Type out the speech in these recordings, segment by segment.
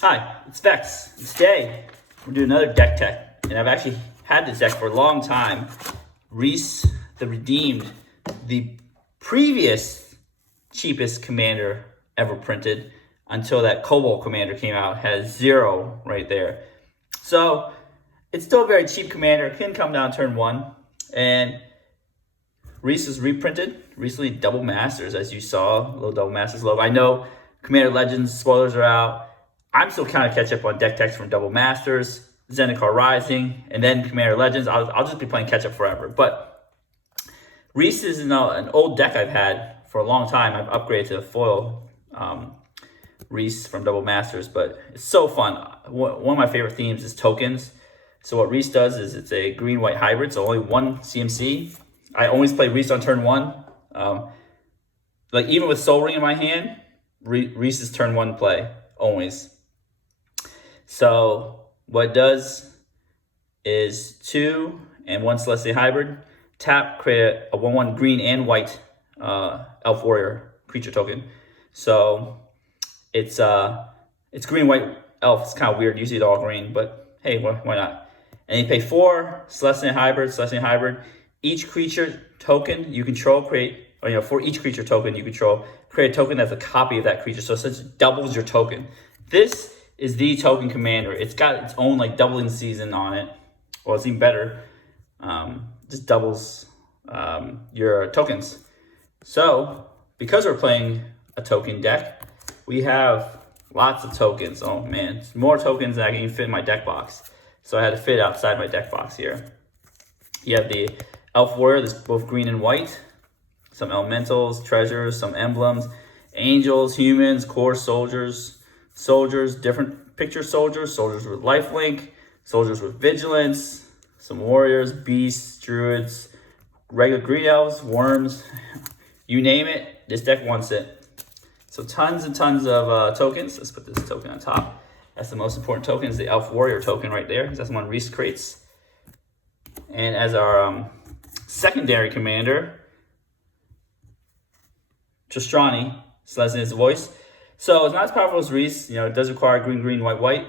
Hi, it's Vex. Today, we're doing another deck tech, and I've actually had this deck for a long time. Rhys the Redeemed, the previous cheapest commander ever printed until that Cobalt commander came out, has 0 right there. So, it's still a very cheap commander. It can come down turn 1, and Rhys is reprinted recently, Double Masters, as you saw, a little Double Masters logo. I know Commander Legends spoilers are out. I'm still kind of catch up on deck techs from Double Masters, Zendikar Rising, and then Commander Legends. I'll just be playing catch up forever. But Rhys is an old deck I've had for a long time. I've upgraded to the foil Rhys from Double Masters, but it's so fun. One of my favorite themes is tokens. So what Rhys does is it's a green-white hybrid, so only one CMC. I always play Rhys on turn 1. Like even with Soul Ring in my hand, Rhys is turn 1 play, always. So what it does is 2 and 1 Celestial Hybrid. Tap, create a 1/1 green and white Elf Warrior creature token. So it's green-white elf. It's kind of weird. Usually it's all green, but hey, why not? And you pay 4 Celestial Hybrid. Each creature token you control for each creature token you control, create a token that's a copy of that creature. So essentially doubles your token. This is the token commander. It's got its own like doubling season on it. Well, it's even better. Just doubles your tokens. So because we're playing a token deck, we have lots of tokens. Oh man, it's more tokens than I can even fit in my deck box. So I had to fit outside my deck box here. You have the Elf Warrior that's both green and white. Some elementals, treasures, some emblems, angels, humans, core soldiers, different picture soldiers with lifelink, soldiers with vigilance, some warriors, beasts, druids, regular green elves, worms, you name it, this deck wants it. So tons and tons of tokens. Let's put this token on top. That's the most important token, is the Elf Warrior token right there. That's the one Rhys creates. And as our secondary commander, Tristani, Celestin is the voice. So it's not as powerful as Rhys. It does require green, white.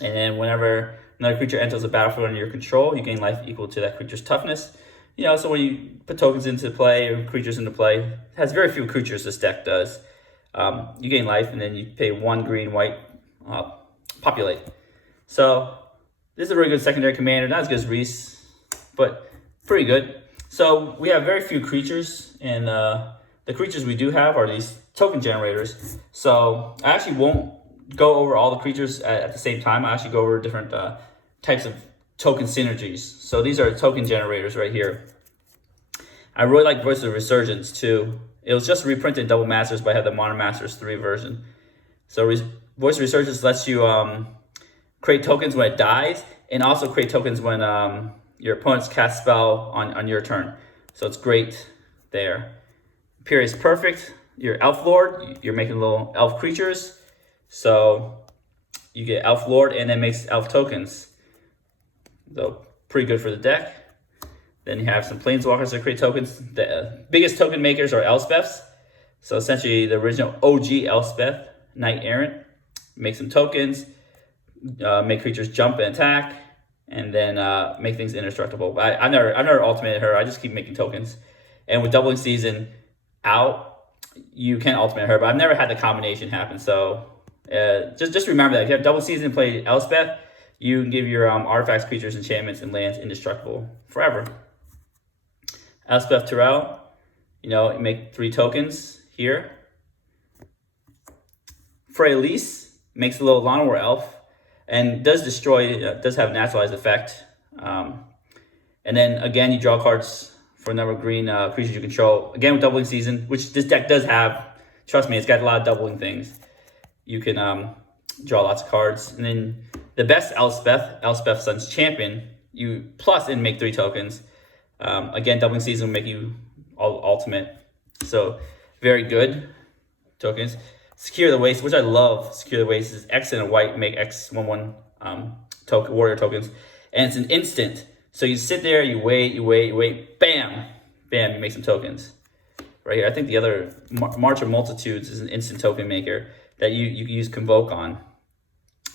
And then whenever another creature enters the battlefield under your control, you gain life equal to that creature's toughness. So when you put tokens into play or creatures into play, it has very few creatures, this deck does. You gain life, and then you pay 1 green, white, populate. So this is a very good secondary commander. Not as good as Rhys, but pretty good. So we have very few creatures, and the creatures we do have are these token generators. So I actually won't go over all the creatures at the same time. I actually go over different types of token synergies. So these are token generators right here. I really like Voice of Resurgence too. It was just reprinted in Double Masters, but I had the Modern Masters 3 version. So Voice of Resurgence lets you create tokens when it dies, and also create tokens when your opponents cast spell on your turn. So it's great there. Period is perfect. Your Elf Lord, you're making little elf creatures. So you get Elf Lord and then makes elf tokens. So pretty good for the deck. Then you have some Planeswalkers that create tokens. The biggest token makers are Elspeths. So essentially the original OG Elspeth, Knight Errant. Make some tokens, make creatures jump and attack, and then make things indestructible. I've never ultimated her. I just keep making tokens. And with doubling season out, you can ultimate her, but I've never had the combination happen. So just remember that if you have double season and play Elspeth, you can give your artifacts, creatures, enchantments, and lands indestructible forever. Elspeth Tyrell, you make 3 tokens here. Freyalise makes a little Llanowar elf and does does have a naturalized effect. And then again, you draw cards for a number of green creatures you control. Again, with doubling season, which this deck does have. Trust me, it's got a lot of doubling things. You can draw lots of cards. And then the best Elspeth Sun's Champion, you plus and make 3 tokens. Again, doubling season will make you ultimate. So very good tokens. Secure the Waste, which I love. Secure the Waste is X and a white, make X 1/1 warrior tokens. And it's an instant. So you sit there, you wait, bam, you make some tokens. Right here, I think the other March of Multitudes is an instant token maker that you use Convoke on.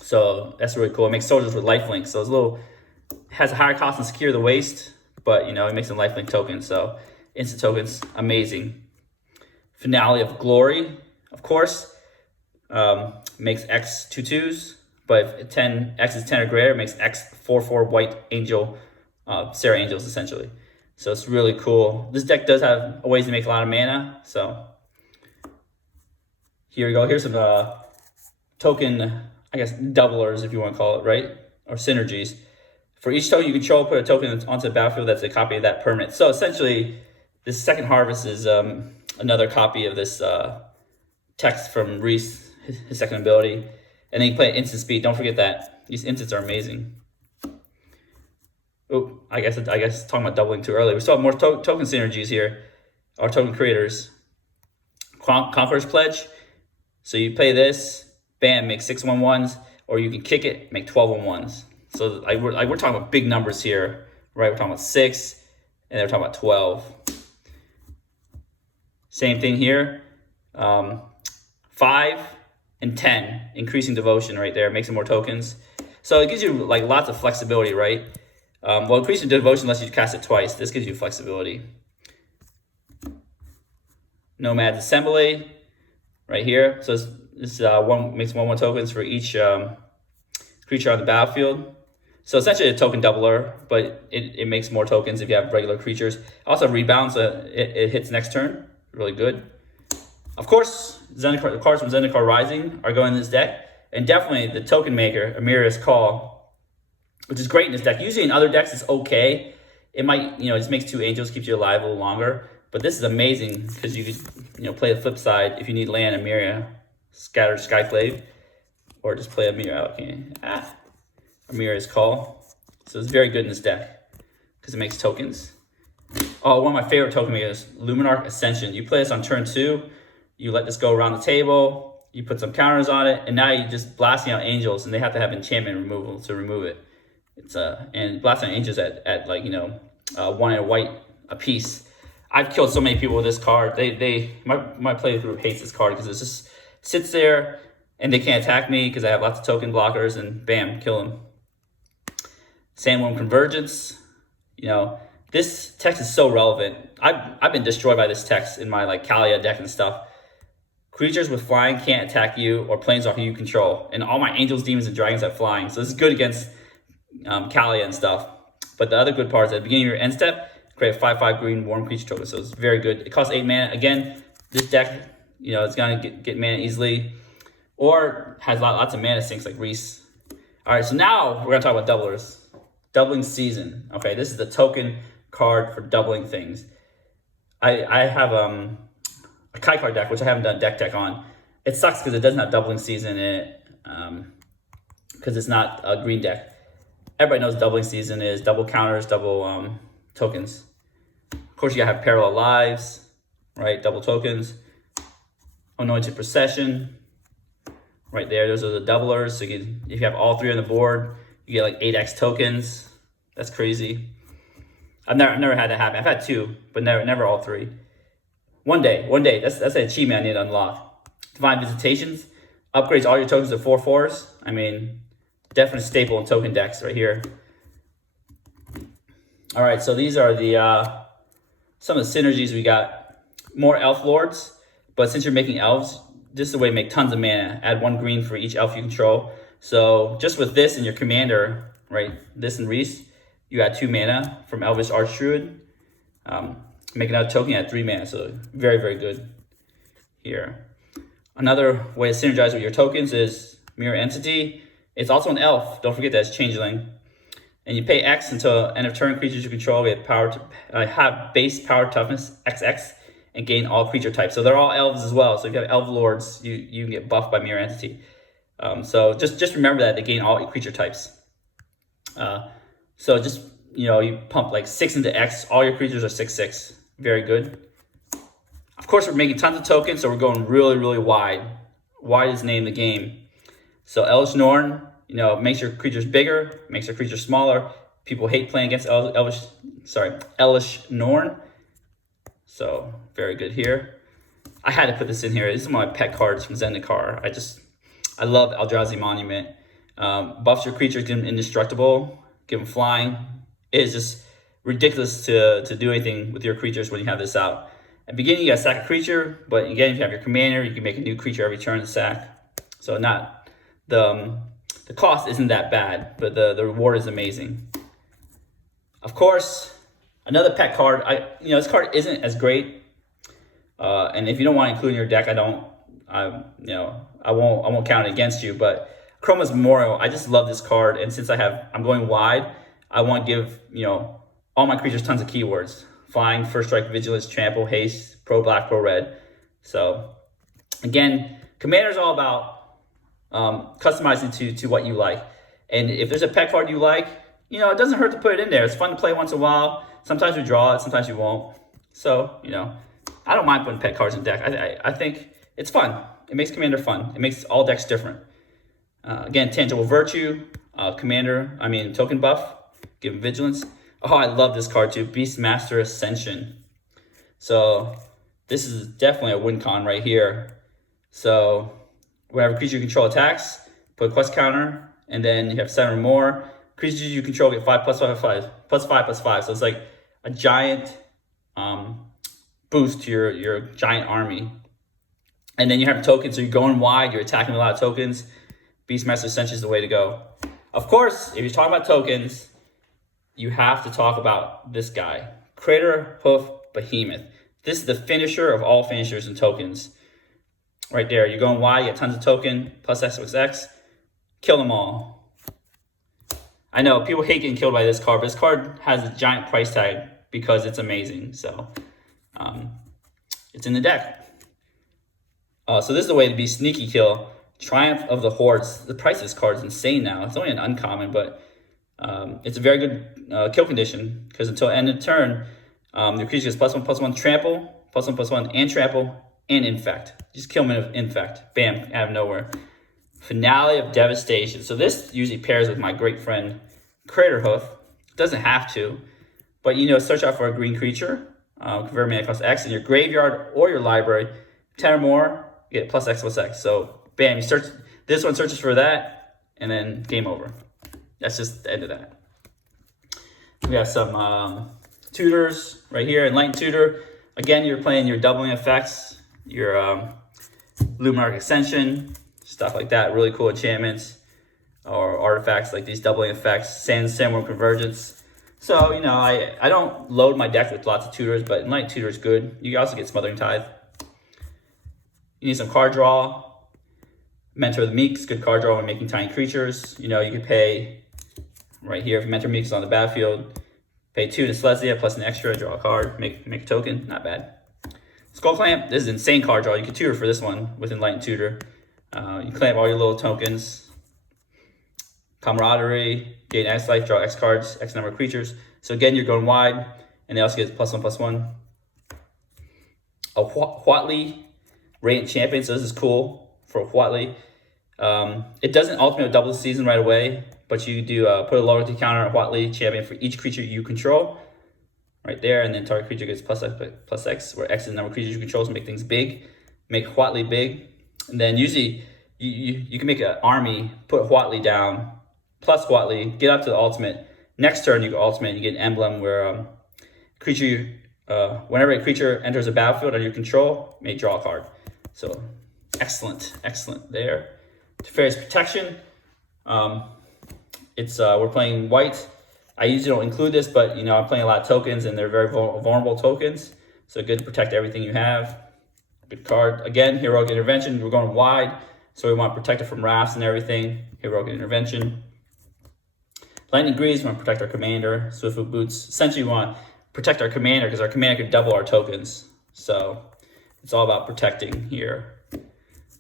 So that's really cool. It makes soldiers with lifelink. So it's a little, has a higher cost and secure the waste, but you know, it makes them lifelink tokens. So instant tokens, amazing. Finale of Glory, of course, makes X 2/2s, but if X is 10 or greater, it makes X 4/4 white angel, Sarah Angels essentially. So it's really cool. This deck does have ways to make a lot of mana. So here we go. Here's some token, I guess, doublers, if you want to call it, right? Or synergies. For each token you control, put a token onto the battlefield that's a copy of that permanent. So essentially, this second harvest is another copy of this text from Rhys, his second ability. And then you play at instant speed. Don't forget that. These instants are amazing. Oh, I guess talking about doubling too early. We still have more token synergies here, or token creators. Conqueror's Pledge. So you play this, bam, make 6 1/1s, or you can kick it, make 12 1/1s. So we're talking about big numbers here, right? We're talking about 6, and they're talking about 12. Same thing here, 5 and 10, increasing devotion right there, makes some more tokens. So it gives you like lots of flexibility, right? Well, increasing devotion lets you cast it twice. This gives you flexibility. Nomad's Assembly, right here. So this makes 1/1 tokens for each creature on the battlefield. So essentially a token doubler, but it makes more tokens if you have regular creatures. Also rebounds, it hits next turn. Really good. Of course, Zendikar, the cards from Zendikar Rising are going in this deck. And definitely the token maker, Amira's Call, which is great in this deck. Usually in other decks it's okay. It might, just makes 2 angels, keeps you alive a little longer. But this is amazing because you could, play the flip side if you need land, Amira, Scattered Skyclave, or just play Amira. Okay. Amira's Call. So it's very good in this deck because it makes tokens. Oh, one of my favorite token makers, Luminarch Ascension. You play this on turn 2, you let this go around the table, you put some counters on it, and now you're just blasting out angels, and they have to have enchantment removal to remove it. It's and blasting out angels at like 1 and a white a piece. I've killed so many people with this card. My playthrough hates this card because it just sits there and they can't attack me because I have lots of token blockers, and bam, kill them. Sandworm Convergence. This text is so relevant. I've been destroyed by this text in my Kalia deck and stuff. Creatures with flying can't attack you or planeswalker you control. And all my angels, demons, and dragons have flying. So this is good against Kalia and stuff. But the other good part is at the beginning of your end step, create a 5/5 green warm creature token. So it's very good. It costs 8 mana. Again, this deck, it's going to get mana easily. Or has lots of mana sinks like Rhys. All right, so now we're going to talk about doublers. Doubling Season. Okay, this is the token card for doubling things. I have a Kai card deck, which I haven't done deck on. It sucks because it doesn't have Doubling Season in it because it's not a green deck. Everybody knows Doubling Season is double counters, double tokens. Of course, you gotta have Parallel Lives, right? Double tokens. Anointed Procession, right there. Those are the doublers. So if you have all 3 on the board, you get like 8x tokens. That's crazy. I've never had that happen. I've had 2, but never all 3. One day. That's an achievement I need to unlock. Divine Visitations upgrades all your tokens to 4/4s. I mean, definitely staple in token decks right here. All right, so these are the some of the synergies we got. More elf lords, but since you're making elves, this is a way to make tons of mana. Add 1 green for each elf you control. So just with this and your commander, right? This and Rhys, you add 2 mana from Elvish Archdruid. Make another token at 3 mana, so very, very good here. Another way to synergize with your tokens is Mirror Entity. It's also an elf. Don't forget that it's changeling. And you pay X until end of turn. Creatures you control get have base power toughness XX and gain all creature types. So they're all elves as well. So if you have elf lords, you can get buffed by Mirror Entity. So just remember that they gain all creature types. So just you pump like 6 into X. All your creatures are 6/6. Very good. Of course, we're making tons of tokens, so we're going really, really wide. Wide is the name of the game. So Elish Norn, makes your creatures bigger, makes your creatures smaller. People hate playing against Elish Norn. So very good here. I had to put this in here. This is one of my pet cards from Zendikar. I love Eldrazi Monument. Buffs your creatures, give them indestructible, give them flying. It is just ridiculous to do anything with your creatures when you have this out. At the beginning, you got to sack a creature, but again, if you have your commander, you can make a new creature every turn to sack. So not the cost isn't that bad, but the reward is amazing. Of course, another pet card. This card isn't as great, and if you don't want to include in your deck, I won't count it against you. But Chroma's Memorial, I just love this card, and since I'm going wide, I want to give all my creatures tons of keywords: flying, first strike, vigilance, trample, haste, pro black, pro red. So again, Commander is all about customizing to what you like. And if there's a pet card you like, it doesn't hurt to put it in there. It's fun to play once in a while. Sometimes we draw it, sometimes you won't. So I don't mind putting pet cards in deck. I think it's fun. It makes Commander fun. It makes all decks different. Again, Tangible Virtue, token buff, give him vigilance. Oh, I love this card too, Beastmaster Ascension. So this is definitely a win con right here. So whenever creature you control attacks, put a quest counter, and then you have 7 or more. Creatures you control get 5 plus 5 plus 5 plus 5. So it's like a giant boost to your giant army. And then you have tokens, so you're going wide, you're attacking a lot of tokens. Beastmaster Ascension is the way to go. Of course, if you're talking about tokens, you have to talk about this guy, Crater Hoof Behemoth. This is the finisher of all finishers and tokens. Right there, you're going wide, you get tons of token, plus X plus X, kill them all. I know, people hate getting killed by this card, but this card has a giant price tag because it's amazing, so it's in the deck. So this is the way to be sneaky kill. Triumph of the Hordes. The price of this card is insane now. It's only an uncommon, but it's a very good kill condition because until end of turn, your creature gets +1/+1 trample, +1/+1 and trample, and infect. Just kill them with infect. Bam, out of nowhere. Finale of Devastation. So this usually pairs with my great friend Craterhoof. Doesn't have to, but search out for a green creature, convert mana cost X in your graveyard or your library. 10 or more, you get plus X plus X. So bam, you search. This one searches for that, and then game over. That's just the end of that. We have some tutors right here. Enlightened Tutor. Again, you're playing your doubling effects, your Luminarch Ascension, stuff like that. Really cool enchantments or artifacts like these doubling effects, Sandworm Convergence. So, I don't load my deck with lots of tutors, but Enlightened Tutor is good. You can also get Smothering Tithe. You need some card draw. Mentor of the Meek is good card draw when making tiny creatures. You can pay right here if Mentor Meek is on the battlefield. Pay 2 to Slesia plus an extra, draw a card, make a token. Not bad. Skull Clamp, this is insane card draw. You can tutor for this one with Enlightened Tutor. You clamp all your little tokens. Camaraderie, gain X life, draw X cards, X number of creatures. So again, you're going wide, and they also get +1/+1. A Huatli Radiant Champion, so this is cool for a Huatli. It doesn't ultimately double the season right away, but you do put a loyalty counter on Huatli Champion for each creature you control. Right there, and then target creature gets plus X, where X is the number of creatures you control to make things big. Make Huatli big. And then usually you can make an army, put Huatli down, plus Huatli, get up to the ultimate. Next turn you go ultimate, you get an emblem where whenever a creature enters a battlefield under your control, may draw a card. So excellent there. Teferi's Protection. We're playing white. I usually don't include this, but I'm playing a lot of tokens and they're very vulnerable tokens. So good to protect everything you have. Good card. Again, Heroic Intervention. We're going wide, so we want to protect it from rafts and everything. Heroic Intervention. Lightning Greaves, we want to protect our commander. Swiftfoot Boots. Essentially, we want to protect our commander because our commander could double our tokens. So it's all about protecting here.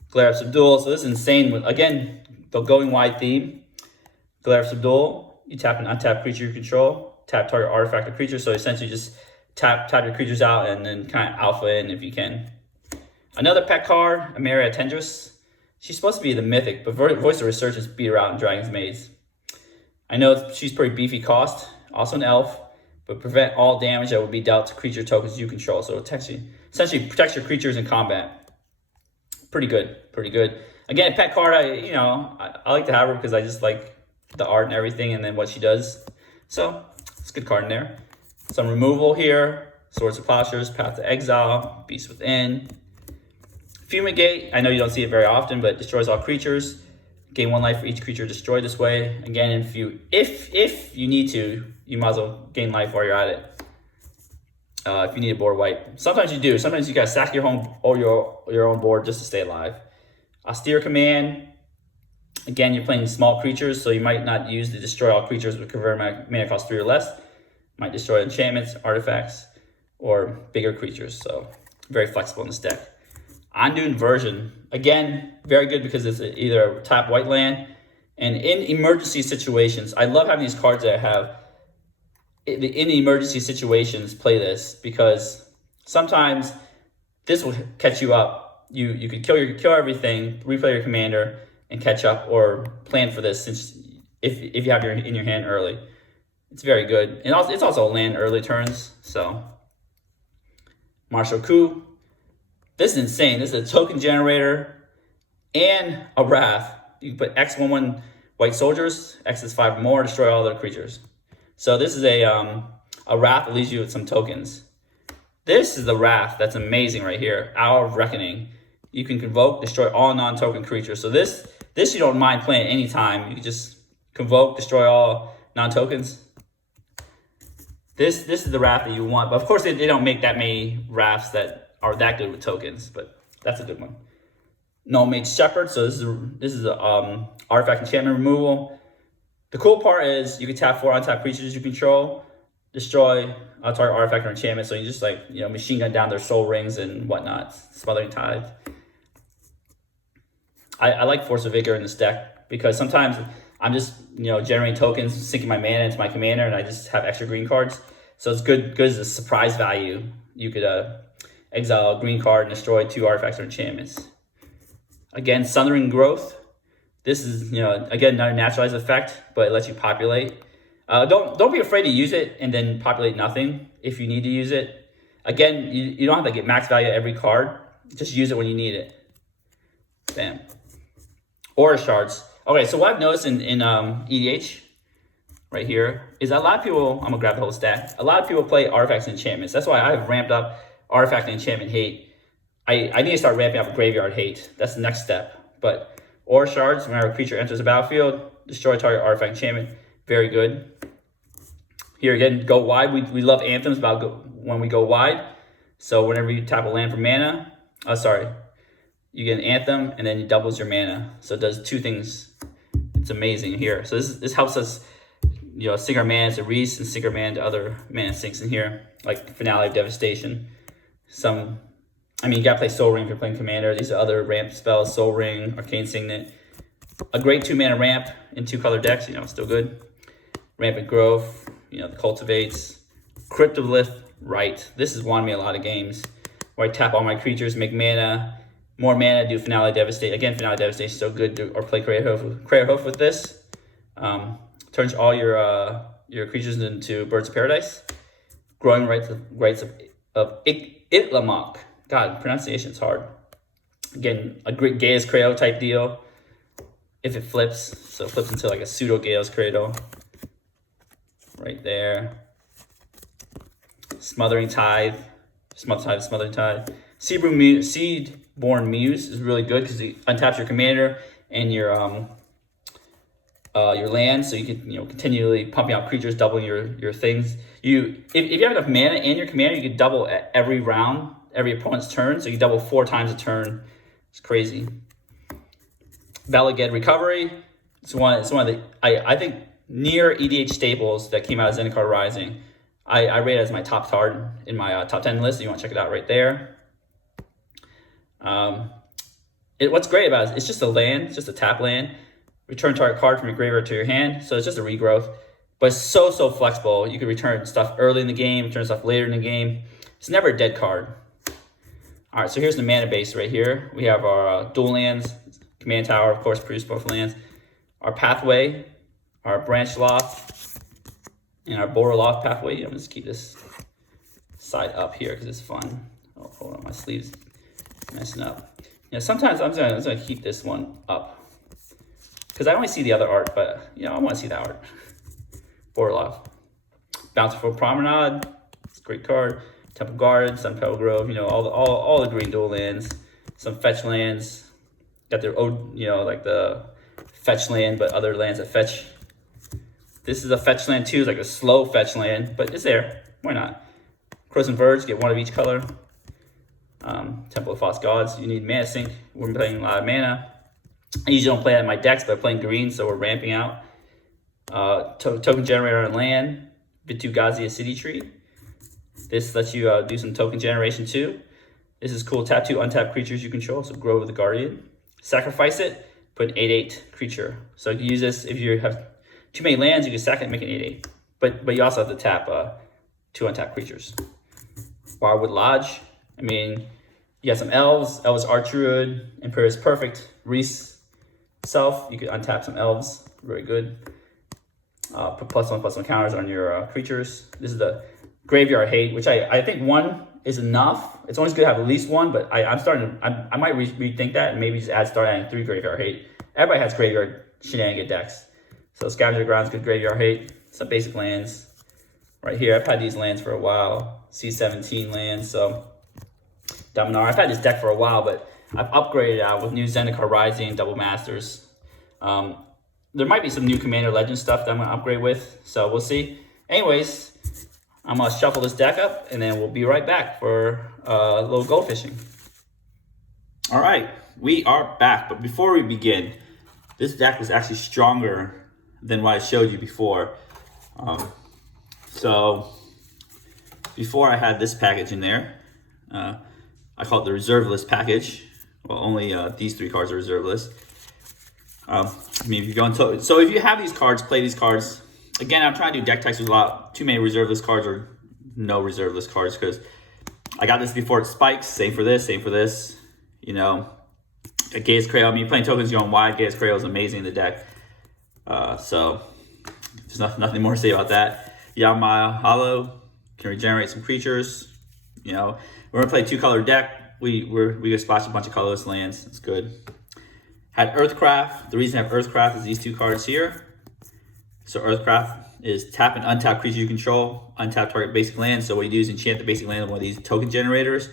Glare of Subdual. So this is insane. Again, the going wide theme. Glare of Subdual. You tap an untapped creature you control. Tap target artifact or creature. So essentially just tap your creatures out and then kind of alpha in if you can. Another pet card, Amaria Tendrils. She's supposed to be the mythic, but Voice of Resurgence beat her out in Dragon's Maze. I know she's pretty beefy cost. Also an elf, but prevent all damage that would be dealt to creature tokens you control. So essentially protects your creatures in combat. Pretty good. Again, pet card, I like to have her because I just like the art and everything, and then what she does. So it's a good card in there. Some removal here. Swords of Plowshares, Path to Exile, Beast Within. Fumigate, I know you don't see it very often, but destroys all creatures. Gain 1 life for each creature destroyed this way. Again, if you need to, you might as well gain life while you're at it. If you need a board wipe. Sometimes you do. Sometimes you gotta sack your home or your own board just to stay alive. Austere Command. Again, you're playing small creatures, so you might not use the destroy all creatures with convert mana cost 3 or less. Might destroy enchantments, artifacts, or bigger creatures. So very flexible in this deck. Ondu Inversion. Again, very good because it's either a tap white land. And in emergency situations, I love having these cards that have in emergency situations play this, because sometimes this will catch you up. You could kill everything, replay your commander, and catch up, or plan for this since if you have in your hand early. It's very good. And also, it's also a land early turns. So Martial Coup. This is insane. This is a token generator and a Wrath. You can put X1/1 white soldiers, X is 5 or more, destroy all other creatures. So this is a Wrath that leaves you with some tokens. This is the Wrath that's amazing right here. Hour of Reckoning. You can convoke, destroy all non-token creatures. So this you don't mind playing anytime. You can just convoke, destroy all non-tokens. This is the Wrath that you want. But of course, they don't make that many Wraths that are that good with tokens, but that's a good one. No Mage Shepherd. So this is a artifact enchantment removal. The cool part is you can tap 4 untapped creatures you control, destroy a target artifact or enchantment. So you just machine gun down their soul rings and whatnot. Smothering Tithe. I like Force of Vigor in this deck because sometimes I'm just generating tokens, sinking my mana into my commander, and I just have extra green cards. So it's good as a surprise value. You could exile a green card and destroy 2 artifacts or enchantments. Again, Sundering Growth. This is, again, not a naturalized effect, but it lets you populate. Don't be afraid to use it and then populate nothing if you need to use it. Again, you don't have to get max value every card. Just use it when you need it. Bam. Aura Shards. Okay, so what I've noticed in EDH right here is that a lot of people, I'm going to grab the whole stack, a lot of people play artifacts and enchantments. That's why I've ramped up artifact and enchantment hate. I need to start ramping up graveyard hate. That's the next step. But Aura Shards, whenever a creature enters the battlefield, destroy target artifact enchantment. Very good. Here again, go wide. We love anthems when we go wide. So whenever you tap a land for mana, you get an anthem and then it doubles your mana. So it does 2 things. It's amazing here. So this helps us, sink our mana to Rhys and sink our mana to other mana sinks in here, like Finale of Devastation. You gotta play Soul Ring if you're playing Commander. These are other ramp spells, Soul Ring, Arcane Signet. A great 2-mana ramp in 2-color decks, still good. Rampant Growth, the Cultivates. Cryptolith Right. This has won me a lot of games, where I tap all my creatures, make mana, more mana, do Finale Devastation. Again, Finale Devastation is so good, or play Craterhoof with this. Turns all your creatures into Birds of Paradise. Growing Rights of Itlamok. God, pronunciation's hard. Again, a great Gaia's Cradle type deal. If it flips, so it flips into like a pseudo Gaia's Cradle. Right there. Smothering Tithe. Smothering Tithe. Seedborn Muse is really good because it untaps your commander and your land, so you can continually pumping out creatures, doubling your things. If you have enough mana and your commander, you can double every round, every opponent's turn, so you double 4 times a turn. It's crazy. Valaged Recovery. It's one of the I think near EDH staples that came out of Zendikar Rising. I rate it as my top card in my top 10 list. So you want to check it out right there. What's great about it is it's just a land, it's just a tap land. Return target card from your graveyard to your hand. So it's just a regrowth, but it's so flexible. You can return stuff early in the game, return stuff later in the game. It's never a dead card. All right, so here's the mana base right here. We have our dual lands, command tower, of course, produce both lands. Our pathway, our branch loft, and our borer loft pathway. I'm just keep this side up here because it's fun. Oh, hold on, my sleeve's messing up. Yeah, sometimes I'm just gonna keep this one up because I only see the other art, but you know I want to see that art. Borloff, Bountiful Promenade, it's a great card. Temple Garden, Sun Petal Grove, you know all the green dual lands, some fetch lands. Got their own, you know, like the fetch land, but other lands that fetch. This is a fetch land too, it's like a slow fetch land, but it's there. Why not? Crows and Verge, get one of each color. Temple of False Gods, you need mana sink. We're playing a lot of mana. I usually don't play that in my decks, but I'm playing green, so we're ramping out. Token generator on land, Vitu-Ghazi City Tree. This lets you do some token generation too. This is cool. Tap 2 untap creatures you control, so Grove of the Guardian. Sacrifice it, put an 8/8 creature. So you can use this if you have too many lands, you can sack it and make an 8/8. But you also have to tap 2 untap creatures. Barwood Lodge. I mean, you got some elves, Elvis Archdruid, Imperious Perfect, Rhys Self. You could untap some elves, very good. Put +1/+1 counters on your creatures. This is the Graveyard Hate, which I think 1 is enough. It's always good to have at least 1, but I might rethink that and maybe just start adding 3 Graveyard Hate. Everybody has Graveyard Shenanigan decks. So Scavenger Grounds, good Graveyard Hate. Some basic lands. Right here, I've had these lands for a while. C17 lands, so Dominar. I've had this deck for a while, but I've upgraded out with new Zendikar Rising, Double Masters. There might be some new Commander Legend stuff that I'm going to upgrade with, so we'll see. Anyways, I'm going to shuffle this deck up, and then we'll be right back for a little gold fishing. All right, we are back, but before we begin, this deck is actually stronger than what I showed you before. So before I had this package in there, I call it the reserve list package. Well, only these 3 cards are reserve list. I mean, if you go into, so if you have these cards, play these cards. Again, I'm trying to do deck types with too many reserve list cards or no reserve list cards, because I got this before it spikes. Same for this. You know, Gaia's Cradle. I mean, playing tokens going wide. Gaia's Cradle is amazing in the deck. So there's nothing more to say about that. Yamaya Hollow can regenerate some creatures. You know, we're gonna play 2-color deck. We gonna splash a bunch of colorless lands. It's good. Had Earthcraft. The reason I have Earthcraft is these 2 cards here. So Earthcraft is tap and untap creature you control, untap target basic land. So what you do is enchant the basic land of one of these token generators.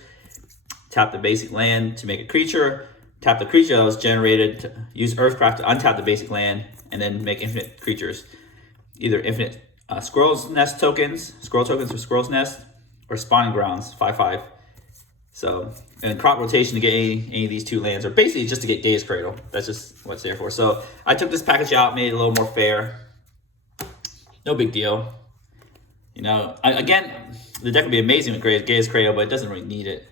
Tap the basic land to make a creature. Tap the creature that was generated. Use Earthcraft to untap the basic land, and then make infinite creatures. Either infinite Squirrel's Nest tokens, Squirrel tokens for Squirrel's Nest, or Spawning Grounds, 5/5. So, and crop rotation to get any of these 2 lands, or basically just to get Gaia's Cradle. That's just what it's there for. So I took this package out, made it a little more fair. No big deal. You know, again, the deck would be amazing with Gaia's Cradle, but it doesn't really need it.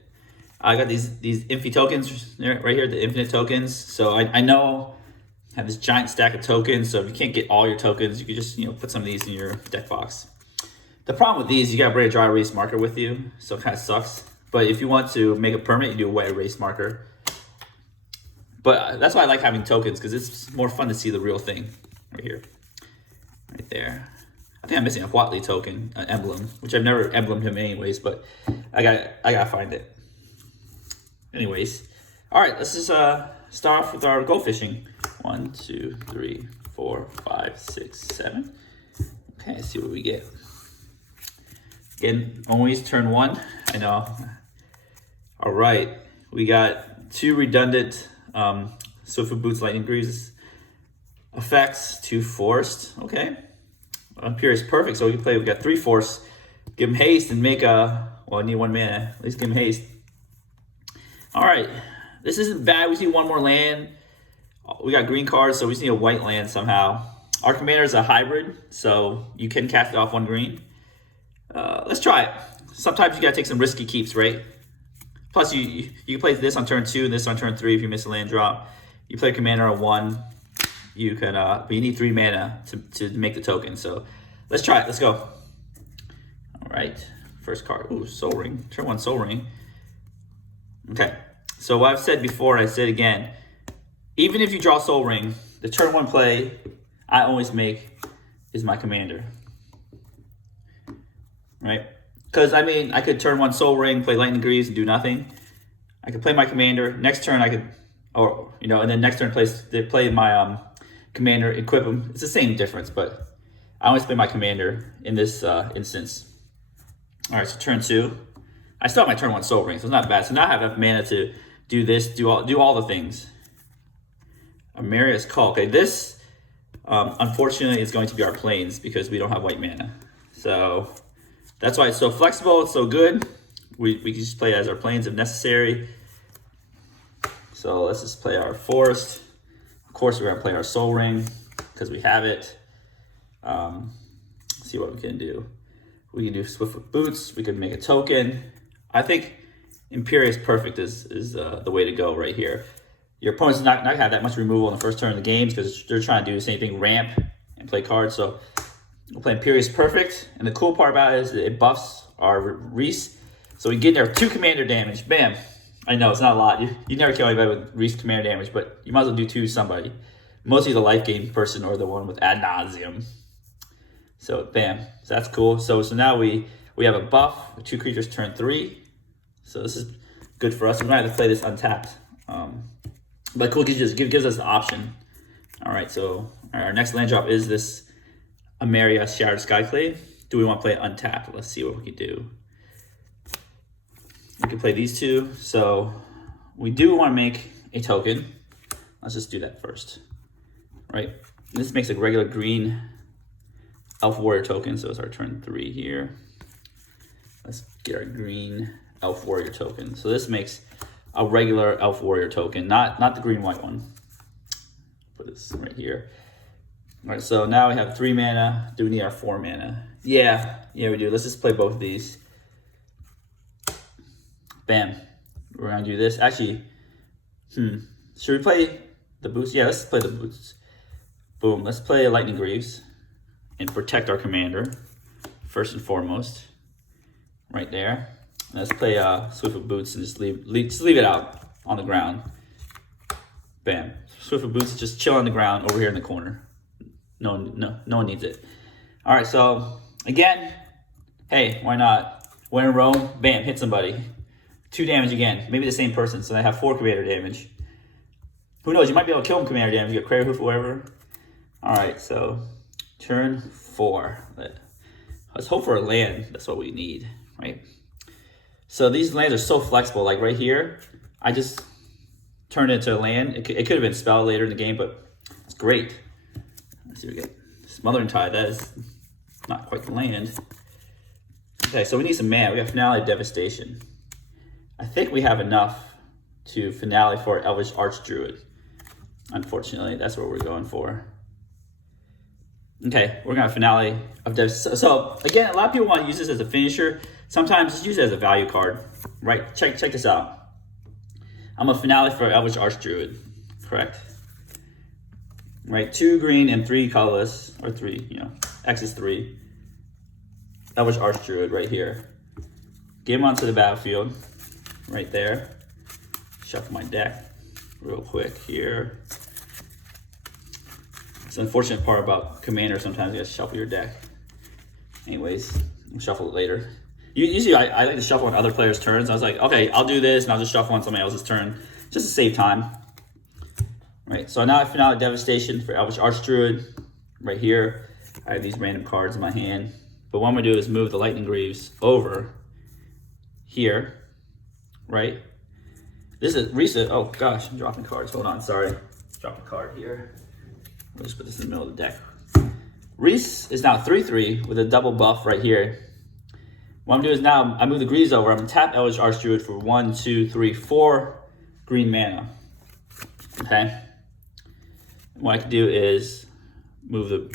I got these Infi tokens right here, the infinite tokens. So I know I have this giant stack of tokens. So if you can't get all your tokens, you can just, you know, put some of these in your deck box. The problem with these, you got to bring a dry erase marker with you, so it kind of sucks. But if you want to make it permanent, you do a wet erase marker. But that's why I like having tokens, because it's more fun to see the real thing right here, right there. I think I'm missing a Huatli token, an emblem, which I've never emblemed him anyways, but I gotta find it. Anyways, all right, let's just start off with our gold fishing. 1, 2, 3, 4, 5, 6, 7. Okay, let's see what we get. Again, always turn 1. I know. All right, we got 2 redundant Sofa Boots Lightning Greaves effects, 2 forced. Okay, Imperious Perfect. So we can play. We got 3 force. Give him haste and make a. Well, I need 1 mana. At least give him haste. All right, this isn't bad. We just need 1 more land. We got green cards, so we just need a white land somehow. Our commander is a hybrid, so you can cast it off 1 green. Let's try it. Sometimes you gotta take some risky keeps, right? Plus, you can play this on turn 2 and this on turn 3 if you miss a land drop. You play commander on 1. You can, but you need 3 mana to make the token. So let's try it. Let's go. All right, first card. Ooh, Soul Ring. Turn 1 Soul Ring. Okay. So what I've said before, I said again. Even if you draw Soul Ring, the turn 1 play I always make is my commander. Right? Because, I mean, I could turn 1 Soul Ring, play Lightning Greaves, and do nothing. I could play my commander. Next turn I could, or you know, and then next turn they play my commander, equip them. It's the same difference, but I always play my commander in this instance. All right, so turn 2. I still have my turn 1 Soul Ring, so it's not bad. So now I have enough mana to do this, do all the things. Amaria's Call. Okay, this unfortunately is going to be our plains because we don't have white mana. So that's why it's so flexible. It's so good. We can just play as our plains if necessary. So let's just play our forest. Of course, we're gonna play our Soul Ring because we have it. See what we can do. We can do Swift with Boots. We could make a token. I think Imperious Perfect is the way to go right here. Your opponent's not gonna have that much removal in the first turn of the game because they're trying to do the same thing, ramp and play cards. So we'll play Imperious Perfect. And the cool part about it is it buffs our Rhys. So we get there 2 commander damage. Bam. I know it's not a lot. You never kill anybody with Rhys commander damage, but you might as well do 2 to somebody. Mostly the life gain person or the one with ad nauseum. So bam. So that's cool. So now we have a buff with 2 creatures turn 3. So this is good for us. We might have to play this untapped. But cool gives us the option. All right, so our next land drop is this Amaria Shattered Skyclave. Do we want to play it untapped? Let's see what we can do. We can play these 2. So we do want to make a token. Let's just do that first. Right. This makes a regular green Elf Warrior token. So it's our turn 3 here. Let's get our green Elf Warrior token. So this makes a regular Elf Warrior token, not the green-white one. Put this right here. All right, so now we have 3 mana. Do we need our 4 mana? Yeah, we do. Let's just play both of these. Bam. We're gonna do this. Actually, should we play the boots? Yeah, let's play the boots. Boom. Let's play Lightning Greaves and protect our commander first and foremost. Right there. Let's play Swift with Boots and just leave it out on the ground. Bam. Swift with Boots is just chill on the ground over here in the corner. No one needs it. All right, so again, hey, why not? When in Rome, bam, hit somebody. 2 damage again. Maybe the same person, so they have 4 commander damage. Who knows? You might be able to kill them commander damage. You get Crater Hoof or whatever. All right, so turn 4. Let's hope for a land. That's what we need, right? So these lands are so flexible. Like right here, I just turned it into a land. It could have been spelled later in the game, but it's great. Let's see what we get. Smothering Tide. That is not quite the land. Okay, so we need some mana. We got Finale of Devastation. I think we have enough to finale for Elvish Archdruid. Unfortunately, that's what we're going for. Okay, we're gonna have Finale of Devastation. So again, a lot of people want to use this as a finisher. Sometimes just use it as a value card, right? Check this out. I'm a Finale for Elvish Archdruid, correct? Right, 2 green and 3 colorless, or 3, X is 3. Elvish Archdruid right here. Get him onto the battlefield, right there. Shuffle my deck real quick here. It's the unfortunate part about Commander, sometimes you have to shuffle your deck. Anyways, we'll shuffle it later. Usually I like to shuffle on other players' turns. I was like, okay, I'll do this and I'll just shuffle on somebody else's turn just to save time. Right, so now I Finale Devastation for Elvish Archdruid right here. I have these random cards in my hand. But what I'm gonna do is move the Lightning Greaves over here, right? This is Rhys. Oh gosh, I'm dropping cards. Hold on, sorry. Drop a card here. We'll just put this in the middle of the deck. Rhys is now 3/3 with a double buff right here. What I'm doing is now I move the Greaves over. I'm gonna tap Elvish Archdruid for 1, 2, 3, 4 green mana. Okay. What I could do is move the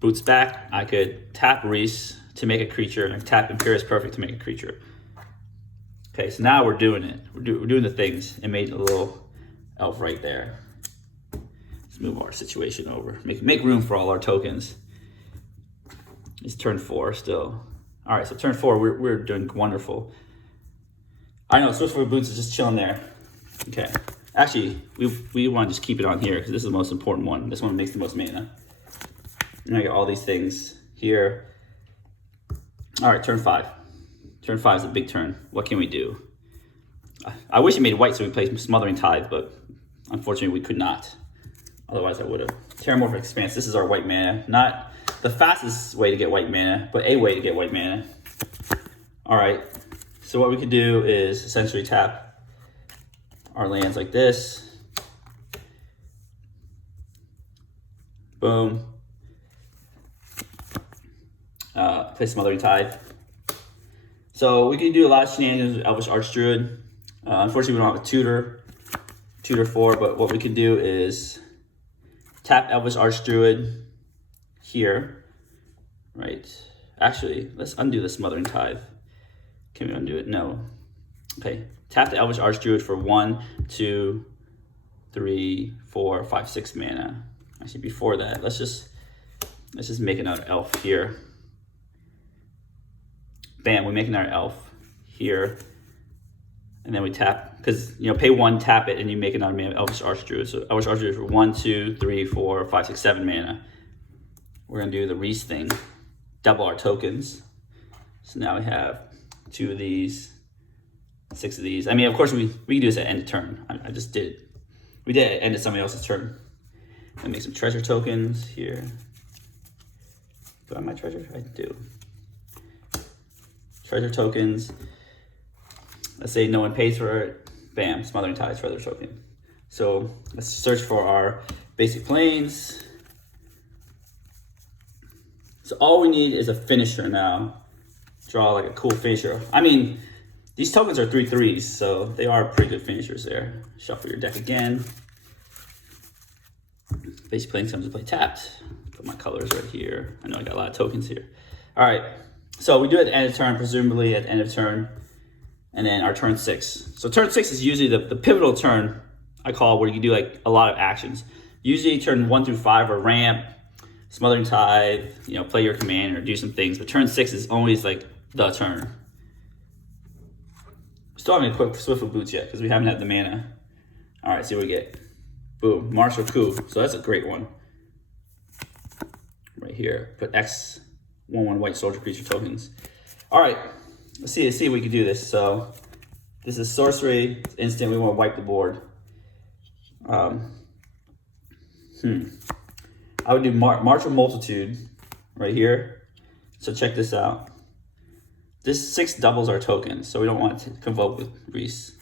Boots back. I could tap Rhys to make a creature, and I tap Imperious Perfect to make a creature. Okay, so now we're doing it. We're doing the things, and made a little elf right there. Let's move our situation over. Make room for all our tokens. It's turn 4 still. All right, so turn 4, we're doing wonderful. I know Swift with Boots is just chilling there. Okay, actually, we want to just keep it on here because this is the most important one. This one makes the most mana. And I got all these things here. All right, turn 5. Turn 5 is a big turn. What can we do? I wish it made white so we play Smothering Tithe, but unfortunately we could not. Otherwise I would have. Terramorphic Expanse, this is our white mana. Not the fastest way to get white mana, but a way to get white mana. All right, so what we could do is essentially tap our lands like this. Boom. Play Smothering Tithe. So we can do a lot of shenanigans with Elvish Archdruid. Unfortunately, we don't have a tutor 4, but what we can do is tap Elvish Archdruid here, right? Actually, let's undo the Smothering Tithe. Can we undo it? No. Okay, tap the Elvish Archdruid for 1, 2, 3, 4, 5, 6 mana. Actually, before that, let's just make another elf here. Bam, we make another elf here. And then we tap, because, you know, pay 1, tap it, and you make another mana, Elvish Archdruid. So Elvish Archdruid for 1, 2, 3, 4, 5, 6, 7 mana. We're going to do the Rhys thing. Double our tokens. So now we have 2 of these, 6 of these. I mean, of course, we can do this at end of turn. I just did it. We did it at end of somebody else's turn. Let me make some treasure tokens here. Do I have my treasure? I do. Treasure tokens. Let's say no one pays for it. Bam, Smothering Tithe, treasure token. So let's search for our basic planes. So all we need is a finisher now. Draw like a cool finisher. I mean, these tokens are 3/3s, so they are pretty good finishers there. Shuffle your deck again. Basic plane comes to play tapped. Put my colors right here. I know I got a lot of tokens here. All right, so we do it at the end of turn, presumably at the end of turn, and then our turn 6. So turn 6 is usually the pivotal turn, I call, where you can do like a lot of actions. Usually turn 1 through 5 are ramp, Smothering Tithe, you know, play your command or do some things, but turn 6 is always like the turn. Still haven't equipped Swiftfoot Boots yet because we haven't had the mana. All right, see what we get. Boom, Martial Coup. So that's a great one. Right here, put X 1/1 white soldier creature tokens. All right, let's see if we can do this. So this is sorcery, it's instant. We want to wipe the board. I would do March of Multitude right here. So check this out. This 6 doubles our tokens, so we don't want to convoke with Rhys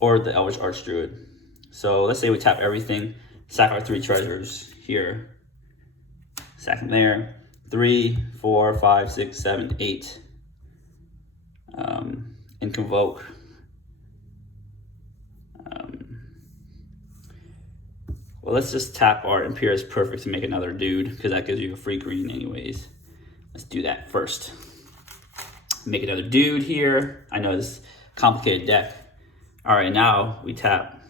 or the Elvish Archdruid. So let's say we tap everything, sack our 3 treasures here, sack them there, 3, 4, 5, 6, 7, 8, and convoke. Well, let's just tap our Imperious Perfect to make another dude, because that gives you a free green anyways. Let's do that first. Make another dude here. I know this is a complicated deck. All right, now we tap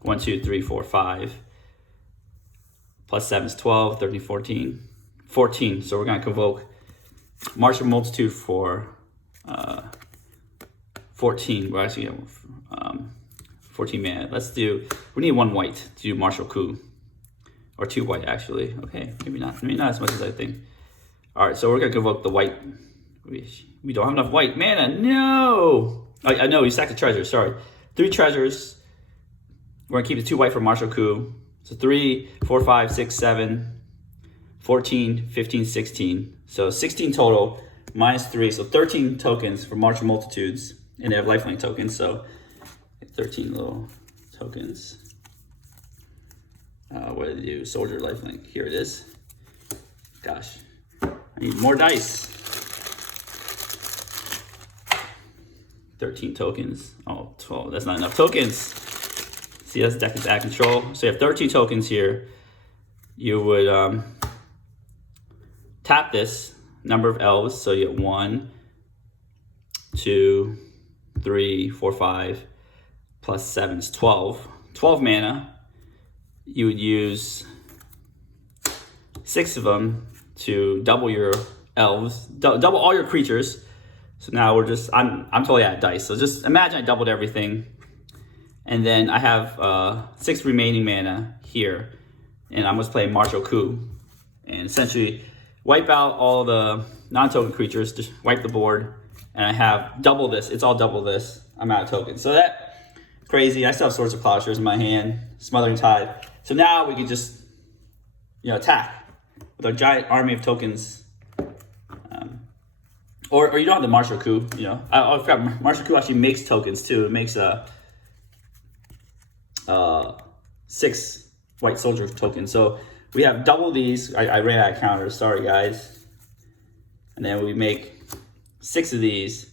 1, 2, 3, 4, 5. Plus 7 is 12, 13, 14. 14, so we're gonna convoke March of Multitude for 14. We're actually gonna 14 mana. Let's do, we need 1 white to do Martial Coup. Or 2 white actually. Okay, maybe not as much as I think. All right, so we're gonna convoke the white. We don't have enough white mana, no! I know, you sacked a treasure, sorry. 3 treasures. We're gonna keep the 2 white for Martial Coup. So 3, 4, 5, 6, 7, 14, 15, 16. So 16 total, minus 3, so 13 tokens for March of Multitudes. And they have lifelink tokens, so 13 little tokens. What did they do? Soldier lifelink, here it is. Gosh, I need more dice. 13 tokens. Oh, 12. That's not enough tokens. See, that's deck is out of control. So you have 13 tokens here. You would tap this number of elves. So you get 1, 2, 3, 4, 5. Plus 7 is 12. 12 mana. You would use 6 of them to double your elves, double all your creatures. So now we're just, I'm totally out of dice. So just imagine I doubled everything. And then I have 6 remaining mana here. And I'm just playing Martial Coup. And essentially wipe out all the non-token creatures, just wipe the board. And I have double this, it's all double this. I'm out of tokens. So that crazy. I still have Swords of Plowshares in my hand, Smothering Tide. So now we can just, you know, attack with our giant army of tokens. Or you don't have the Martial Coup, you know. I forgot, Martial Coup actually makes tokens too. It makes 6 White Soldier tokens. So we have double these. I ran out of counters, sorry guys. And then we make 6 of these.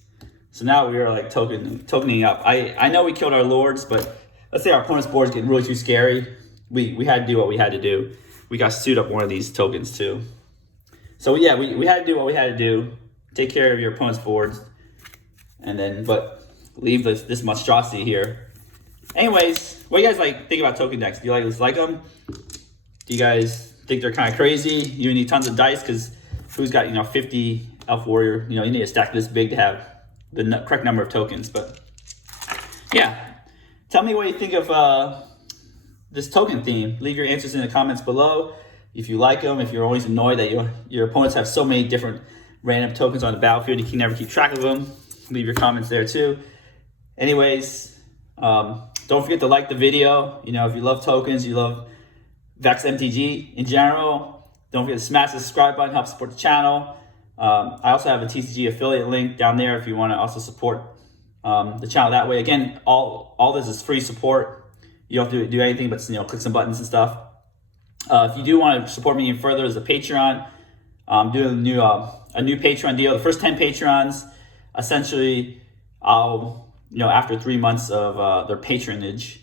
So now we are like tokening up. I know we killed our lords, but let's say our opponent's board is getting really too scary. We had to do what we had to do. We got suit up one of these tokens too. So yeah, we had to do what we had to do. Take care of your opponent's boards, and then but leave this monstrosity here. Anyways, what do you guys think about token decks? Do you guys like them? Do you guys think they're kind of crazy? You need tons of dice because who's got 50 Elf Warrior? You need a stack this big to have the correct number of tokens. But yeah, tell me what you think of this token theme. Leave your answers in the comments below. If you like them, if you're always annoyed that your opponents have so many different random tokens on the battlefield, you can never keep track of them, leave your comments there too. Anyways, don't forget to like the video. If you love tokens, you love Vex MTG in general, don't forget to smash the subscribe button, help support the channel. I also have a TCG affiliate link down there if you want to also support the channel that way. Again, all this is free support. You don't have to do anything but click some buttons and stuff. If you do want to support me even further, there's a Patreon. I'm doing a new Patreon deal. The first 10 Patrons, essentially, I'll, after 3 months of their patronage,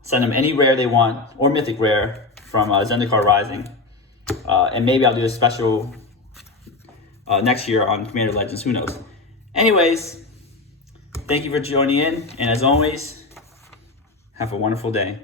send them any rare they want, or mythic rare from Zendikar Rising. And maybe I'll do a special next year on Commander Legends, who knows. Anyways, thank you for joining in, and as always, have a wonderful day.